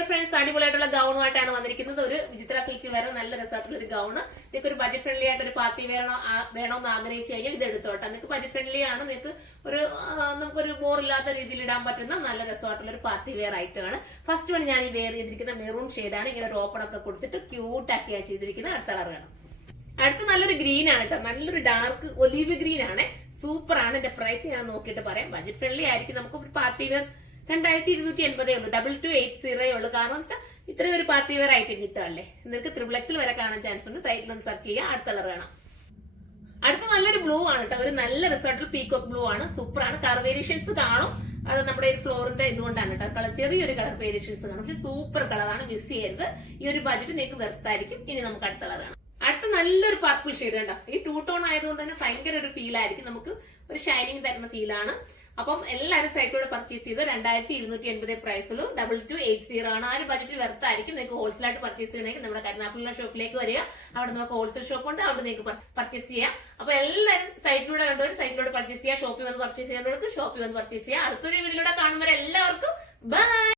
Dear friends, അടിപൊളിയായിട്ടുള്ള ഗൗണുമായിട്ടാണ് വന്നിരിക്കുന്നത്. ഒരു വിചിത്ര സിൽക്ക് വരുന്ന നല്ല രസമായിട്ടുള്ള ഒരു ഗൗണ്. നിങ്ങൾക്ക് ഒരു ബഡ്ജറ്റ് ഫ്രണ്ട്ലി ആയിട്ട് ഒരു പാർട്ടി വേണമെന്ന് ആഗ്രഹിച്ചു കഴിഞ്ഞാൽ ഇത് എടുത്തോട്ടെ. നിങ്ങൾക്ക് ബഡ്ജറ്റ് ഫ്രണ്ട്ലി ആണ്, നിങ്ങൾക്ക് ഒരു നമുക്കൊരു ബോറില്ലാത്ത രീതിയിൽ ഇടാൻ പറ്റുന്ന നല്ല രസമായിട്ടുള്ള ഒരു പാർട്ടി വെയർ ആയിട്ടാണ്. ഫസ്റ്റ് വൺ ഞാൻ ഈ വെയർ ചെയ്തിരിക്കുന്ന മെറൂൺ ഷെയ്ഡാണ്. ഇങ്ങനെ ഒരു ഓപ്പൺ ഒക്കെ കൊടുത്തിട്ട് ക്യൂട്ടാക്കിയാണ് ചെയ്തിരിക്കുന്നത്. അടുത്ത കളർ വേണം. അടുത്ത നല്ലൊരു ഗ്രീൻ ആണ് കേട്ടോ, നല്ലൊരു ഡാർക്ക് ഒലിവ് ഗ്രീൻ ആണ്. സൂപ്പർ ആണ്. എന്റെ പ്രൈസ് ഞാൻ നോക്കിയിട്ട് പറയാം. ബഡ്ജറ്റ് ഫ്രണ്ട്ലി ആയിരിക്കും. നമുക്ക് ഒരു പാർട്ടി വെയർ 2280 ഉള്ളൂ, 2280 ഉള്ളൂ. കാരണം വെച്ചാൽ ഇത്രയും ഒരു പാർട്ടി വെയർ ആയിട്ട് കിട്ടുമല്ലേ. നിങ്ങൾക്ക് ത്രിബിൾ വരെ കാണാൻ ചാൻസ് ഉണ്ട്. സൈറ്റിൽ ഒന്ന് സെർച്ച് ചെയ്യുക. അടുത്ത കളർ വേണം. അടുത്ത നല്ലൊരു ബ്ലൂ ആണ് കേട്ടോ, ഒരു നല്ല റിസോർട്ടിൽ പീകോക്ക് ബ്ലൂ ആണ്. സൂപ്പർ ആണ്. കളർ വേരിയേഷൻസ് കാണും. അത് നമ്മുടെ ഒരു ഫ്ലോറിന്റെ ഇതുകൊണ്ടാണ് കേട്ടോ. ചെറിയൊരു കളർ വേരിയേഷൻസ് കാണും, പക്ഷെ സൂപ്പർ കളറാണ്. മിസ് ചെയ്യരുത്. ഈ ഒരു ബഡ്ജറ്റ് നിങ്ങൾക്ക് വെർത്തായിരിക്കും. ഇനി നമുക്ക് അടുത്ത കളർ വേണം. അടുത്ത നല്ലൊരു പർപ്പിൾ ഷെയ്ഡ് കണ്ടോ. ഈ ടൂ ടോൺ ആയതുകൊണ്ട് തന്നെ ഭയങ്കര ഒരു ഫീൽ ആയിരിക്കും. നമുക്ക് ഒരു ഷൈനിങ് തരുന്ന ഫീലാണ്. അപ്പം എല്ലാവരും സൈറ്റിലൂടെ പർച്ചേസ് ചെയ്തു. 2280 പ്രൈസുള്ളൂ. 2280 ആണ്. ആ ഒരു ബഡ്ജറ്റ് വെർത്തായിരിക്കും. നിങ്ങൾക്ക് ഹോൾസെയിലായിട്ട് പർച്ചേസ് ചെയ്യണമെങ്കിൽ നമ്മുടെ കരുനാഗപ്പള്ളിയിലെ ഷോപ്പിലേക്ക് വരിക. അവിടെ നമുക്ക് ഹോൾസെയിൽ ഷോപ്പ് ഉണ്ട്, അവിടെ നിങ്ങൾക്ക് പർച്ചേസ് ചെയ്യാം. അപ്പൊ എല്ലാവരും സൈറ്റിലൂടെ കണ്ടവർ സൈറ്റിലൂടെ പർച്ചേസ് ചെയ്യുക. ഷോപ്പിൽ വന്ന് പർച്ചേസ് ചെയ്യുന്നവർക്ക് ഷോപ്പിൽ വന്ന് പർച്ചേസ് ചെയ്യുക. അടുത്തൊരു വീഡിയോയിലൂടെ കാണുന്നവരെ എല്ലാവർക്കും ബൈ.